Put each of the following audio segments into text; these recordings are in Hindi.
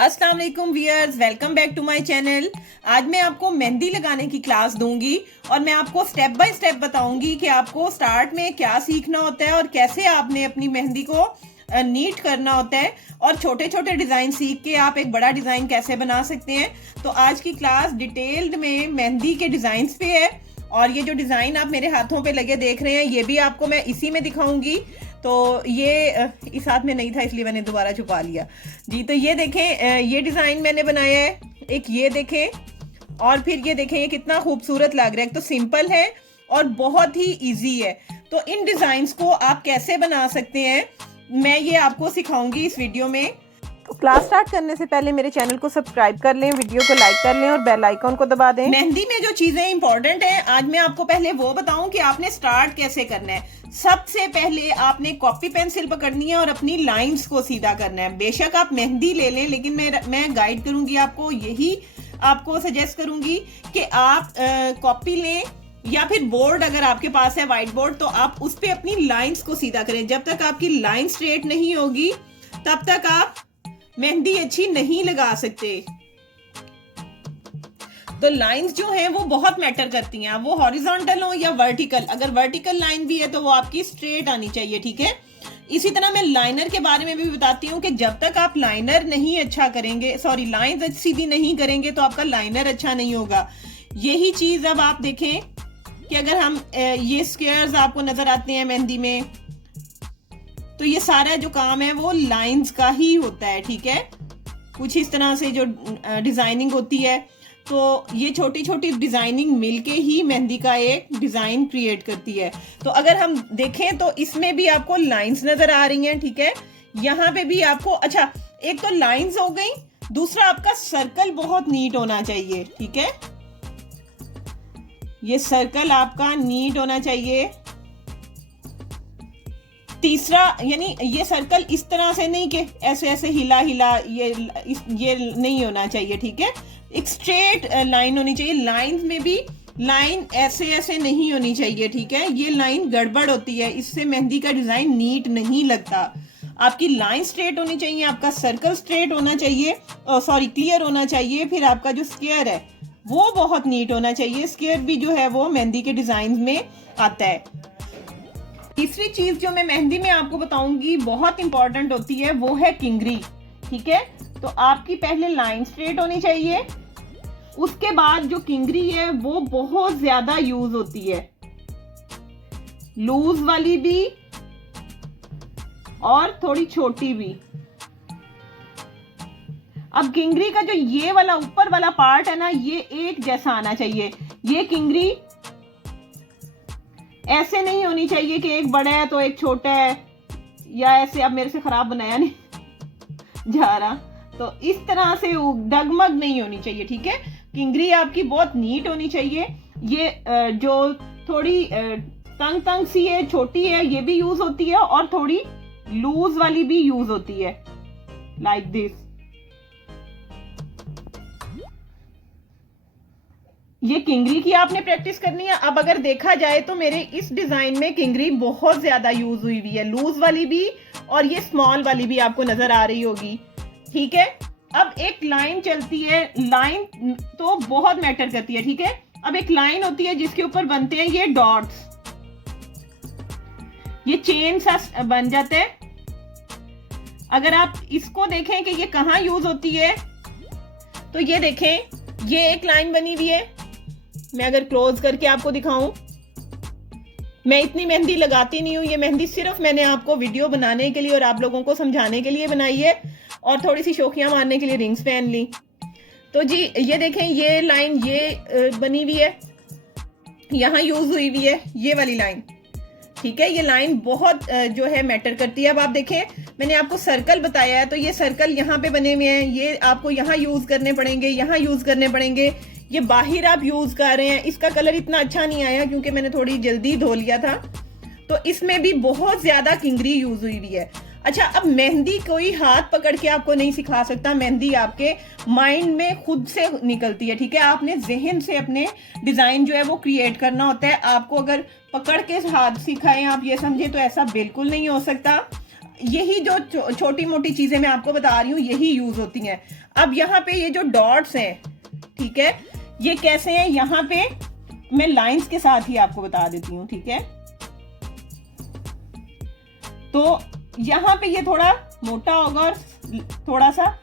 अस्सलाम वालेकुम viewers, welcome back to my channel. आज मैं आपको मेहंदी लगाने की क्लास दूंगी और मैं आपको स्टेप बाय स्टेप बताऊंगी कि आपको स्टार्ट में क्या सीखना होता है और कैसे आपने अपनी मेहंदी को नीट करना होता है और छोटे छोटे डिज़ाइन सीख के आप एक बड़ा डिज़ाइन कैसे बना सकते हैं। तो आज की क्लास डिटेल्ड में मेहंदी के डिज़ाइंस पे है और ये जो डिज़ाइन आप मेरे हाथों पे लगे देख रहे हैं ये भी आपको मैं इसी में दिखाऊंगी। तो ये इस हाथ में नहीं था इसलिए मैंने दोबारा छुपा लिया जी। तो ये देखें, ये डिज़ाइन मैंने बनाया है, एक ये देखें और फिर ये देखें, ये कितना खूबसूरत लग रहा है। तो सिंपल है और बहुत ही इजी है। तो इन डिज़ाइंस को आप कैसे बना सकते हैं मैं ये आपको सिखाऊंगी इस वीडियो में। तो क्लास स्टार्ट करने से पहले मेरे चैनल को सब्सक्राइब कर लें, वीडियो को लाइक कर लें और बेल आइकन को दबा दें। मेहंदी में जो चीजें इंपॉर्टेंट हैं आज मैं आपको पहले वो बताऊं कि आपने स्टार्ट कैसे करना है। सबसे पहले आपने कॉपी पेंसिल पकड़नी है और अपनी लाइंस को सीधा करना है। बेशक आप मेहंदी ले लें लेकिन मैं गाइड करूंगी आपको, यही आपको सजेस्ट करूंगी कि आप कॉपी लें या फिर बोर्ड अगर आपके पास है व्हाइट बोर्ड तो आप उस पर अपनी लाइंस को सीधा करें। जब तक आपकी लाइन स्ट्रेट नहीं होगी तब तक आप मेहंदी अच्छी नहीं लगा सकते। तो लाइंस जो हैं वो बहुत मैटर करती हैं, वो हॉरिजॉन्टल हो या वर्टिकल। अगर वर्टिकल लाइन भी है तो वो आपकी स्ट्रेट आनी चाहिए, ठीक है। इसी तरह मैं लाइनर के बारे में भी बताती हूँ कि जब तक आप लाइनर नहीं अच्छा करेंगे, सॉरी लाइंस सीधी नहीं करेंगे तो आपका लाइनर अच्छा नहीं होगा। यही चीज अब आप देखें कि अगर हम ये स्क्वायर्स आपको नजर आते हैं मेहंदी में तो ये सारा जो काम है वो लाइंस का ही होता है, ठीक है। कुछ इस तरह से जो डिजाइनिंग होती है तो ये छोटी छोटी डिजाइनिंग मिलके ही मेहंदी का एक डिजाइन क्रिएट करती है। तो अगर हम देखें तो इसमें भी आपको लाइंस नजर आ रही हैं, ठीक है। यहाँ पे भी आपको, अच्छा एक तो लाइंस हो गई, दूसरा आपका सर्कल बहुत नीट होना चाहिए, ठीक है। ये सर्कल आपका नीट होना चाहिए। तीसरा यानी ये सर्कल इस तरह से नहीं कि ऐसे ऐसे हिला हिला, ये नहीं होना चाहिए, ठीक है। एक स्ट्रेट लाइन होनी चाहिए। लाइन में भी लाइन ऐसे ऐसे नहीं होनी चाहिए, ठीक है। ये लाइन गड़बड़ होती है, इससे मेहंदी का डिजाइन नीट नहीं लगता। आपकी लाइन स्ट्रेट होनी चाहिए, आपका सर्कल स्ट्रेट होना चाहिए, सॉरी क्लियर होना चाहिए। फिर आपका जो स्क्वायर है वो बहुत नीट होना चाहिए। स्क्वायर भी जो है वो मेहंदी के डिजाइन में आता है। तीसरी चीज जो मैं मेहंदी में आपको बताऊंगी बहुत इंपॉर्टेंट होती है वो है किंगरी, ठीक है। तो आपकी पहले लाइन स्ट्रेट होनी चाहिए, उसके बाद जो किंगरी है वो बहुत ज्यादा यूज होती है, लूज वाली भी और थोड़ी छोटी भी। अब किंगरी का जो ये वाला ऊपर वाला पार्ट है ना ये एक जैसा आना चाहिए। ये किंगरी ऐसे नहीं होनी चाहिए कि एक बड़ा है तो एक छोटा है, या ऐसे अब मेरे से खराब बनाया नहीं जा रहा, तो इस तरह से डगमग नहीं होनी चाहिए, ठीक है। किंगरी आपकी बहुत नीट होनी चाहिए। ये जो थोड़ी तंग तंग सी है, छोटी है, ये भी यूज होती है और थोड़ी लूज वाली भी यूज होती है, लाइक दिस। ये किंगरी की आपने प्रैक्टिस करनी है। अब अगर देखा जाए तो मेरे इस डिजाइन में किंगरी बहुत ज्यादा यूज हुई हुई है, लूज वाली भी और ये स्मॉल वाली भी आपको नजर आ रही होगी, ठीक है। अब एक लाइन चलती है, लाइन तो बहुत मैटर करती है, ठीक है। अब एक लाइन होती है जिसके ऊपर बनते हैं ये डॉट्स, ये चेन सा बन जाता है। अगर आप इसको देखें कि ये कहाँ यूज होती है तो ये देखें, ये एक लाइन बनी हुई है। मैं अगर क्लोज करके आपको दिखाऊं, मैं इतनी मेहंदी लगाती नहीं हूं, ये मेहंदी सिर्फ मैंने आपको वीडियो बनाने के लिए और आप लोगों को समझाने के लिए बनाई है और थोड़ी सी शोखियां मारने के लिए रिंग्स पहन ली। तो जी ये देखें, ये लाइन ये बनी हुई है, यहां यूज हुई हुई है ये वाली लाइन, ठीक है। ये लाइन बहुत जो है मैटर करती है। अब आप देखें मैंने आपको सर्कल बताया है तो ये सर्कल यहाँ पे बने हुए हैं, ये आपको यहाँ यूज करने पड़ेंगे, यहाँ यूज करने पड़ेंगे। ये बाहर आप यूज कर रहे हैं, इसका कलर इतना अच्छा नहीं आया क्योंकि मैंने थोड़ी जल्दी धो लिया था, तो इसमें भी बहुत ज्यादा किंगरी यूज हुई हुई है। अच्छा, अब मेहंदी कोई हाथ पकड़ के आपको नहीं सिखा सकता, मेहंदी आपके माइंड में खुद से निकलती है, ठीक है। आपने जहन से अपने डिजाइन जो है वो क्रिएट करना होता है। आपको अगर पकड़ के हाथ सिखाएं आप ये समझे तो ऐसा बिल्कुल नहीं हो सकता। यही जो छोटी मोटी चीजें मैं आपको बता रही हूँ यही यूज होती हैं। अब यहाँ पे ये जो डॉट्स हैं, ठीक है, ये कैसे हैं, यहाँ पे मैं लाइंस के साथ ही आपको बता देती हूँ, ठीक है। तो यहाँ पे ये थोड़ा मोटा होगा और थोड़ा सा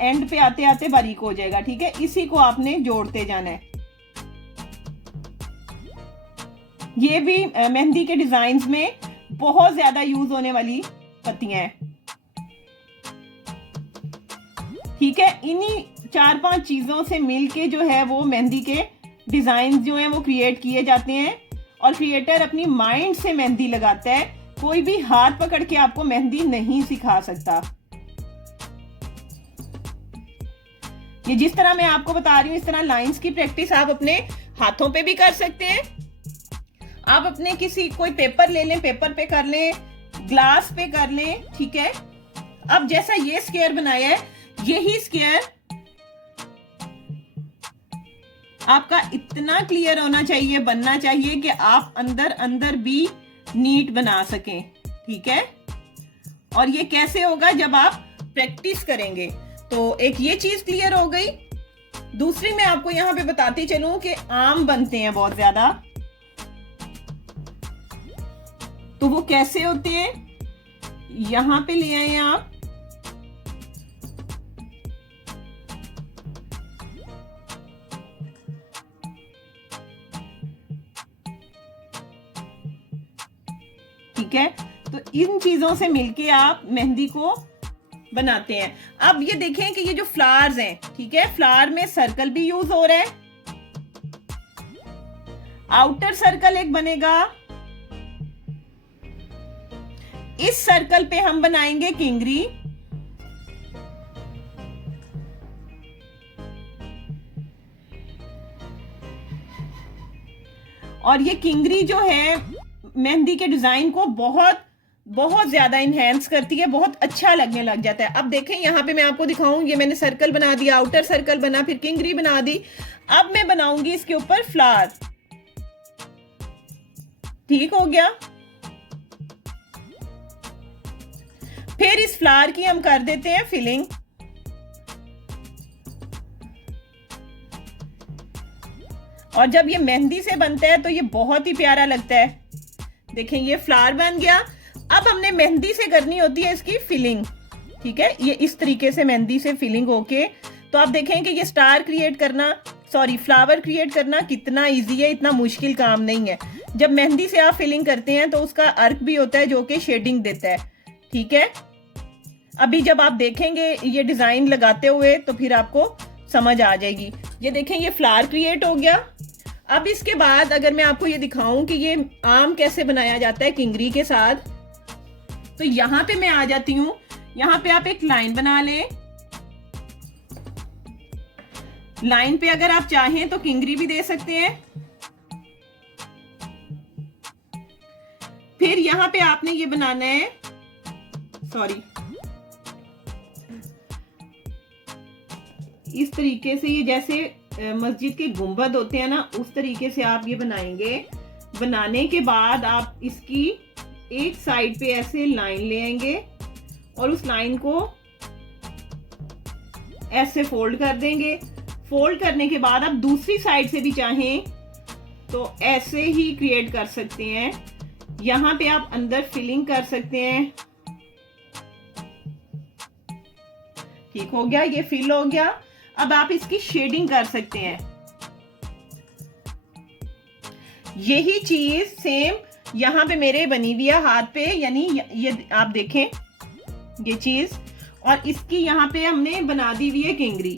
एंड पे आते आते बारीक हो जाएगा, ठीक है। इसी को आपने जोड़ते जाना है। ये भी मेहंदी के डिजाइन्स में बहुत ज्यादा यूज होने वाली पत्तियां हैं, ठीक है। इन्हीं 4-5 चीजों से मिलके जो है वो मेहंदी के डिजाइन जो है वो क्रिएट किए जाते हैं और क्रिएटर अपनी माइंड से मेहंदी लगाता है। कोई भी हाथ पकड़ के आपको मेहंदी नहीं सिखा सकता। ये जिस तरह मैं आपको बता रही हूँ इस तरह लाइंस की प्रैक्टिस आप अपने हाथों पे भी कर सकते हैं। आप अपने किसी कोई पेपर ले लें, पेपर पे कर लें, ग्लास पे कर लें, ठीक है। अब जैसा ये स्क्वायर बनाया है, यही स्क्वायर आपका इतना क्लियर होना चाहिए, बनना चाहिए कि आप अंदर अंदर भी नीट बना सकें, ठीक है। और ये कैसे होगा, जब आप प्रैक्टिस करेंगे। तो एक ये चीज क्लियर हो गई। दूसरी मैं आपको यहां पे बताती चलूं कि आम बनते हैं बहुत ज्यादा, तो वो कैसे होते हैं, यहां पे ले आए आप, ठीक है। तो इन चीजों से मिलके आप मेहंदी को बनाते हैं। अब ये देखें कि ये जो फ्लावर्स हैं, ठीक है, फ्लावर में सर्कल भी यूज हो रहा है। आउटर सर्कल एक बनेगा, इस सर्कल पे हम बनाएंगे किंगरी, और ये किंगरी जो है मेहंदी के डिजाइन को बहुत बहुत ज्यादा इनहेंस करती है, बहुत अच्छा लगने लग जाता है। अब देखें यहाँ पे मैं आपको दिखाऊं, ये मैंने सर्कल बना दिया, आउटर सर्कल बना, फिर किंगरी बना दी। अब मैं बनाऊंगी इसके ऊपर फ्लावर, ठीक हो गया। फिर इस फ्लावर की हम कर देते हैं फिलिंग, और जब ये मेहंदी से बनता है तो ये बहुत ही प्यारा लगता है। देखें ये फ्लावर बन गया। अब हमने मेहंदी से करनी होती है इसकी फिलिंग, ठीक है। ये इस तरीके से मेहंदी से फिलिंग होके, तो आप देखें कि ये स्टार क्रिएट करना, सॉरी फ्लावर क्रिएट करना कितना इजी है, इतना मुश्किल काम नहीं है। जब मेहंदी से आप फिलिंग करते हैं तो उसका अर्क भी होता है जो कि शेडिंग देता है, ठीक है। अभी जब आप देखेंगे ये डिजाइन लगाते हुए तो फिर आपको समझ आ जाएगी। ये देखें ये फ्लावर क्रिएट हो गया। अब इसके बाद अगर मैं आपको ये दिखाऊं कि ये आम कैसे बनाया जाता है किंगरी के साथ, तो यहां पे मैं आ जाती हूं। यहां पे आप एक लाइन बना लें। लाइन पे अगर आप चाहें तो किंगरी भी दे सकते हैं। फिर यहां पे आपने ये बनाना है, सॉरी, इस तरीके से, ये जैसे मस्जिद के गुंबद होते हैं ना, उस तरीके से आप ये बनाएंगे। बनाने के बाद आप इसकी एक साइड पे ऐसे लाइन ले आएंगे और उस लाइन को ऐसे फोल्ड कर देंगे। फोल्ड करने के बाद आप दूसरी साइड से भी चाहें तो ऐसे ही क्रिएट कर सकते हैं। यहां पे आप अंदर फिलिंग कर सकते हैं, ठीक हो गया, ये फिल हो गया। अब आप इसकी शेडिंग कर सकते हैं। यही चीज सेम यहां पे मेरे बनी हुई है हाथ पे, यानी ये आप देखें ये चीज, और इसकी यहां पे हमने बना दी हुई है किंगरी।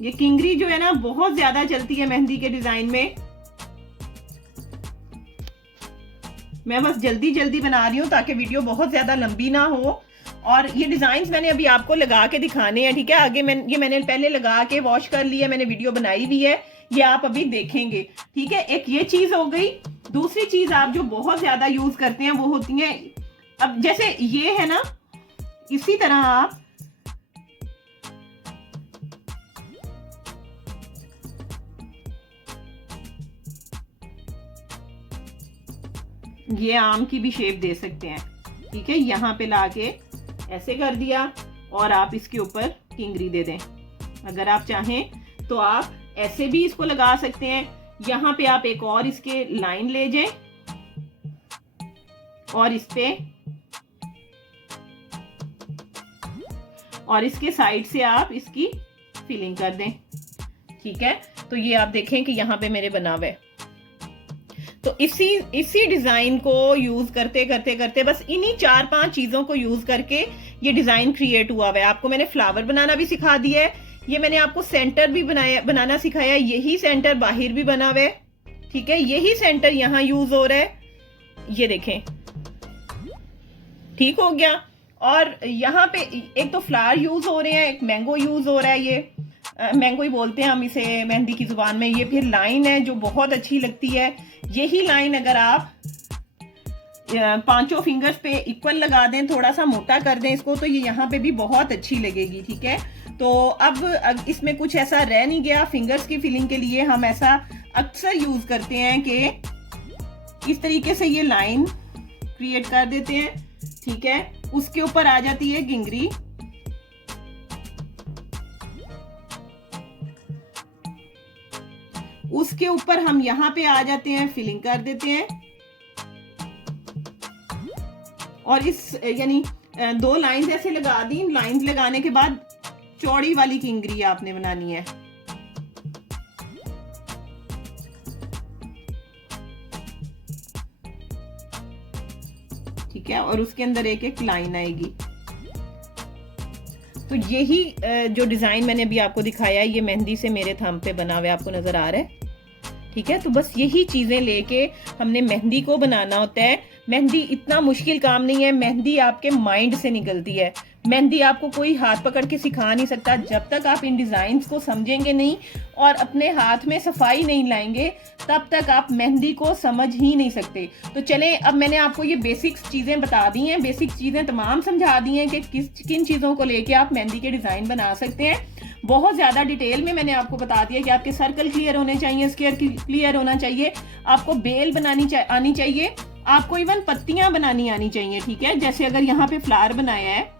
ये किंगरी जो है ना बहुत ज्यादा चलती है मेहंदी के डिजाइन में। मैं बस जल्दी जल्दी बना रही हूं ताकि वीडियो बहुत ज्यादा लंबी ना हो। और ये डिजाइन मैंने अभी आपको लगा के दिखाने हैं, ठीक है। आगे मैंने पहले लगा के वॉश कर लिया, मैंने वीडियो बनाई हुई है, ये आप अभी देखेंगे, ठीक है। एक ये चीज हो गई। दूसरी चीज आप जो बहुत ज्यादा यूज करते हैं वो होती है, अब जैसे ये है ना, इसी तरह आप ये आम की भी शेप दे सकते हैं, ठीक है, यहाँ पे लाके ऐसे कर दिया और आप इसके ऊपर किंगरी दे दें। अगर आप चाहें तो आप ऐसे भी इसको लगा सकते हैं। यहाँ पे आप एक और इसके लाइन ले जाएं और इस पे और इसके साइड से आप इसकी फिलिंग कर दें। ठीक है, तो ये आप देखें कि यहाँ पे मेरे बना हुआ है। तो इसी डिजाइन को यूज करते करते करते बस इन्हीं 4-5 चीजों को यूज करके ये डिजाइन क्रिएट हुआ है। आपको मैंने फ्लावर बनाना भी सिखा दिया है, ये मैंने आपको सेंटर भी बनाना सिखाया, यही सेंटर बाहर भी बना हुआ है। ठीक है, यही सेंटर यहाँ यूज हो रहा है, ये देखें, ठीक हो गया। और यहाँ पे एक तो फ्लावर यूज हो रहे हैं, एक मैंगो यूज हो रहा है, ये मैंगो ही बोलते हैं हम इसे मेहंदी की जुबान में। ये फिर लाइन है जो बहुत अच्छी लगती है। यही लाइन अगर आप 5 फिंगर्स पे इक्वल लगा दें, थोड़ा सा मोटा कर दें इसको, तो ये यहाँ पे भी बहुत अच्छी लगेगी। ठीक है, तो अब इसमें कुछ ऐसा रह नहीं गया। फिंगर्स की फिलिंग के लिए हम ऐसा अक्सर यूज करते हैं कि इस तरीके से ये लाइन क्रिएट कर देते हैं। ठीक है, उसके ऊपर आ जाती है किंगरी, उसके ऊपर हम यहाँ पे आ जाते हैं, फिलिंग कर देते हैं। और इस यानी 2 लाइंस ऐसे लगा दी। लाइंस लगाने के बाद चौड़ी वाली किंगरी आपने बनानी है। ठीक है, और उसके अंदर एक एक लाइन आएगी। तो यही जो डिजाइन मैंने अभी आपको दिखाया है, ये मेहंदी से मेरे थंब पे बना हुआ है, आपको नजर आ रहा है। ठीक है, तो बस यही चीजें लेके हमने मेहंदी को बनाना होता है। मेहंदी इतना मुश्किल काम नहीं है, मेहंदी आपके माइंड से निकलती है। मेहंदी आपको कोई हाथ पकड़ के सिखा नहीं सकता। जब तक आप इन डिजाइन्स को समझेंगे नहीं और अपने हाथ में सफाई नहीं लाएंगे, तब तक आप मेहंदी को समझ ही नहीं सकते। तो चलें, अब मैंने आपको ये बेसिक चीजें बता दी हैं, बेसिक चीजें तमाम समझा दी हैं कि किन चीजों को लेके आप मेहंदी के डिजाइन बना सकते हैं। बहुत ज्यादा डिटेल में मैंने आपको बता दिया कि आपके सर्कल क्लियर होने चाहिए, स्क्वायर क्लियर होना चाहिए, आपको बेल बनानी आनी चाहिए, आपको इवन पत्तियां बनानी आनी चाहिए। ठीक है, जैसे अगर यहाँ पे फ्लावर बनाया है,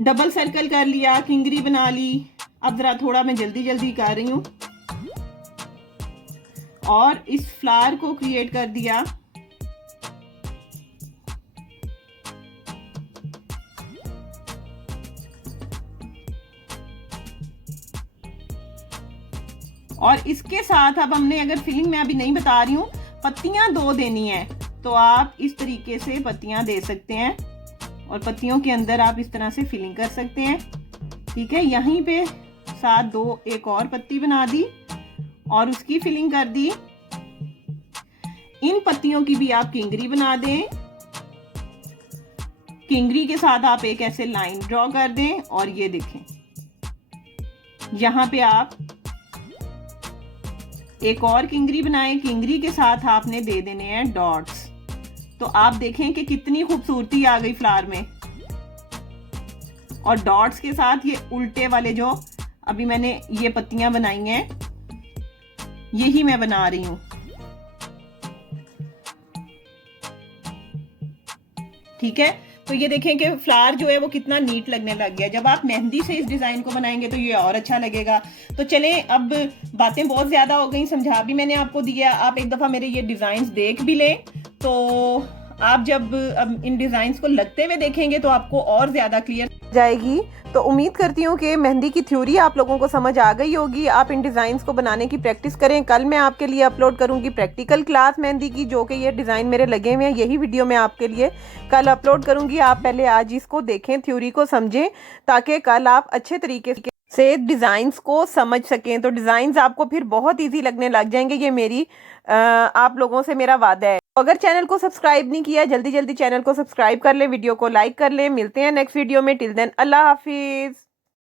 डबल सर्कल कर लिया, किंगरी बना ली। अब जरा थोड़ा मैं जल्दी जल्दी कर रही हूं और इस फ्लावर को क्रिएट कर दिया। और इसके साथ अब हमने, अगर फिलिंग में अभी नहीं बता रही हूँ, पत्तियां 2 देनी है, तो आप इस तरीके से पत्तियां दे सकते हैं और पत्तियों के अंदर आप इस तरह से फिलिंग कर सकते हैं। ठीक है, यहीं पे साथ 2 एक और पत्ती बना दी और उसकी फिलिंग कर दी। इन पत्तियों की भी आप किंगरी बना दें। किंगरी के साथ आप एक ऐसे लाइन ड्रॉ कर दें और ये देखें, यहां पे आप एक और किंगरी बनाएं। किंगरी के साथ आपने दे देने हैं डॉट्स। तो आप देखें कि कितनी खूबसूरती आ गई फ्लावर में। और डॉट्स के साथ ये उल्टे वाले जो अभी मैंने ये पत्तियां बनाई हैं, यही मैं बना रही हूं। ठीक है, तो ये देखें कि फ्लावर जो है वो कितना नीट लगने लग गया। जब आप मेहंदी से इस डिजाइन को बनाएंगे तो ये और अच्छा लगेगा। तो चलें, अब बातें बहुत ज्यादा हो गई, समझा भी मैंने आपको दिया। आप एक दफा मेरे ये डिजाइन देख भी लें, तो आप जब अब इन डिजाइन्स को लगते हुए देखेंगे तो आपको और ज्यादा क्लियर जाएगी। तो उम्मीद करती हूँ कि मेहंदी की थ्योरी आप लोगों को समझ आ गई होगी। आप इन डिज़ाइंस को बनाने की प्रैक्टिस करें। कल मैं आपके लिए अपलोड करूँगी प्रैक्टिकल क्लास मेहंदी की, जो कि ये डिज़ाइन मेरे लगे हुए हैं। यही वीडियो मैं आपके लिए कल अपलोड करूँगी। आप पहले आज इसको देखें, थ्योरी को समझें, ताकि कल आप अच्छे तरीके से डिज़ाइंस को समझ सकें। तो डिज़ाइंस आपको फिर बहुत ईजी लगने लग जाएंगे। ये मेरी आप लोगों से मेरा वादा है। अगर चैनल को सब्सक्राइब नहीं किया, जल्दी जल्दी चैनल को सब्सक्राइब कर लें, वीडियो को लाइक कर लें। मिलते हैं नेक्स्ट वीडियो में। टिल देन अल्लाह हाफिज़।